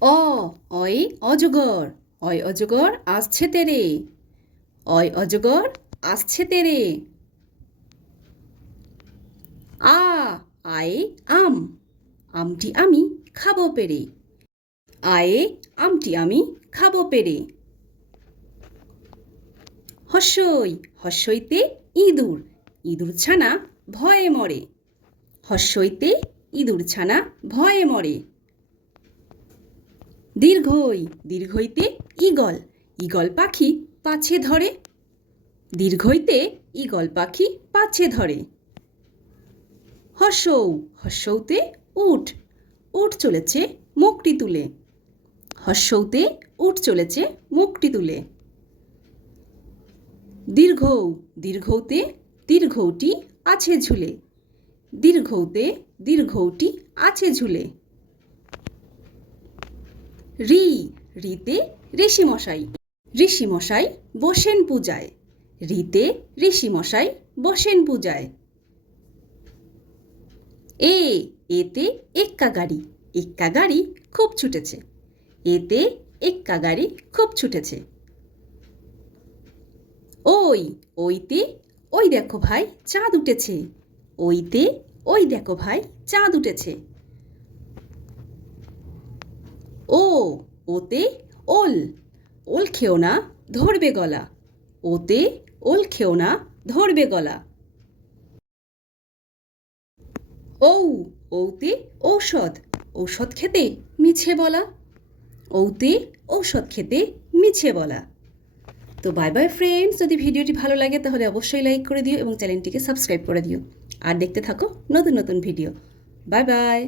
অ অয় অজগর অয় অজগর আসছে তেরে। অয় অজগর আসছে তেরে। আ, আয়ে আম, আমটি আমি খাব পেরে। আয়ে আমটি আমি খাব পেরে। হস্যই, হস্যইতে ইঁদুর ইঁদুর ছানা ভয়ে মরে। হস্যইতে ইঁদুর ছানা ভয়ে মরে। দীর্ঘই, দীর্ঘইতে ঈগল। ঈগল পাখি পাছে ধরে। দীর্ঘইতে ঈগল পাখি পাছে ধরে। হর্ষৌ, হর্ষৌতে উঠ উঠ চলেছে মুখটি তুলে। হর্ষৌতে উঠ চলেছে মুখটি তুলে। দীর্ঘ, দীর্ঘৌতে দীর্ঘৌটি আছে ঝুলে। দীর্ঘৌতে দীর্ঘৌটি আছে ঝুলে। রি, রিতে ঋষিমশাই। ঋষিমশাই বসেন পূজায়। রিতে ঋষিমশাই বসেন পূজায়। এ, এতে এক্কা গাড়ি। এক্কা গাড়ি খুব ছুটেছে। এতে এক্কা গাড়ি খুব ছুটেছে। ওই, ওইতে, ওই দেখো ভাই, চাঁদ উঠেছে। ওইতে, ওই দেখো ভাই, চাঁদ উঠেছে। ও, ওতে ওল। ওল খেও না, ধরবে গলা। ওতে ওল খেও না, ধরবে গলা। ঔ, ঔতে ঔষধ। ঔষধ খেতে মিছে বলা। ঔতে ঔষধ খেতে মিছে বলা। তো বাই বাই ফ্রেন্ডস যদি ভিডিওটি ভালো লাগে, তাহলে অবশ্যই লাইক করে দিও এবং চ্যানেলটিকে সাবস্ক্রাইব করে দিও। আর দেখতে থাকো নতুন নতুন ভিডিও। Bye bye